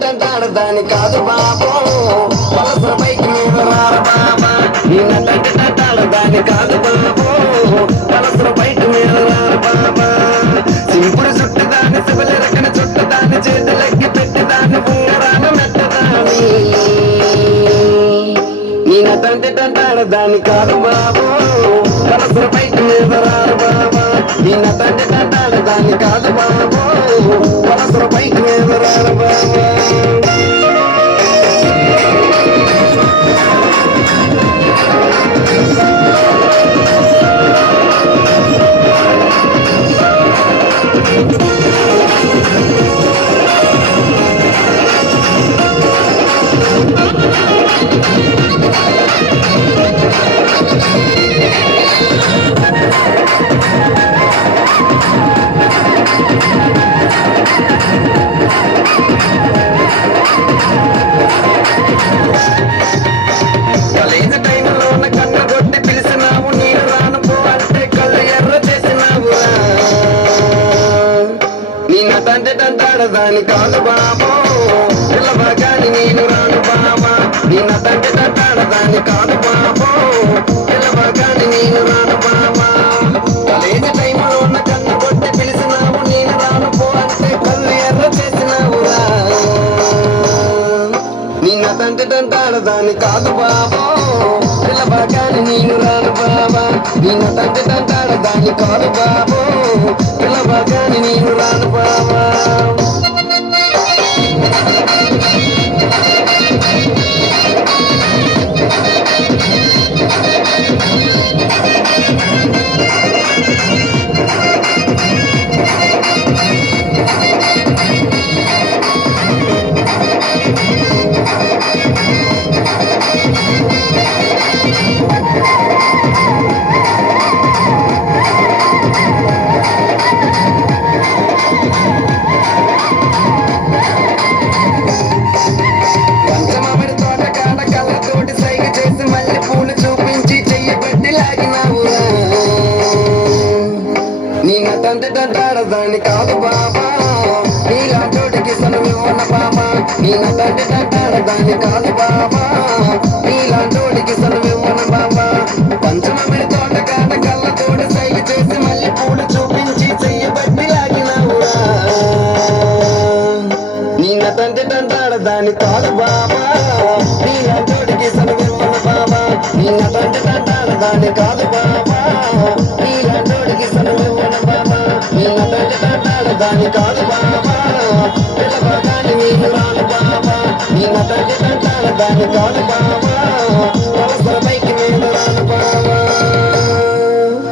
దాని కాదు బాబో వలస పైకి మీద రారు బాబా నీ దాని కాదు బాబో వలస పైకి మీద రారు బాబా సింపుడు చుట్టదాని సిబలి రకన చుట్టదాని చేతులెక్కి పెట్టిదాని ఉంగరాలు మెట్టదాని నీ దాని కాదు బాబో వలస పైకి మీద రారు బాబా నీ దాని కాదు బాబో వలస పైకి మీద రారు బాబా దాని కాదు బాబో పిల్లవగాని నేను రాను బాబా నిన్న తండ్రి దాని కాదు బాబో పిల్లవగాని నేను రాను బాబా కాలేజీ టైంలో ఉన్న కన్ను కొట్టి పిలిచినావు నేను రాను పో అంటే కళ్ళు ఎర్ర చేసినావురా నిన్న తండ్రి దాని కాదు బాబో పిల్లవగాని నేను రాను బాబా నిన్న తండ్రి దాని కాదు బాబో పిల్లవగాని నేను రాను బాబా దాని కాదు బాబా నీలాంటోడికి సనమివ్వన బాబా నిన్న దాని కాదు బాబా నీలాంటోడికి సనమివ్వన బాబా పంచమమిడి తోటకాడ కళ్ళతోడి సైలు చేసి మళ్ళీ పూలు చూపించి చెయ్యబట్టి లాగినావురా నిన్న దాని కాదు బాబా నీలాంటోడికి సనమివ్వన బాబా నిన్న దాని కాదు బాబా నీలాంటోడికి సనమివ్వన బాబా దాని కాదు బాబా పిల్లవగాని నేను రాను బాబా నిన్న దాని కాదు బాబా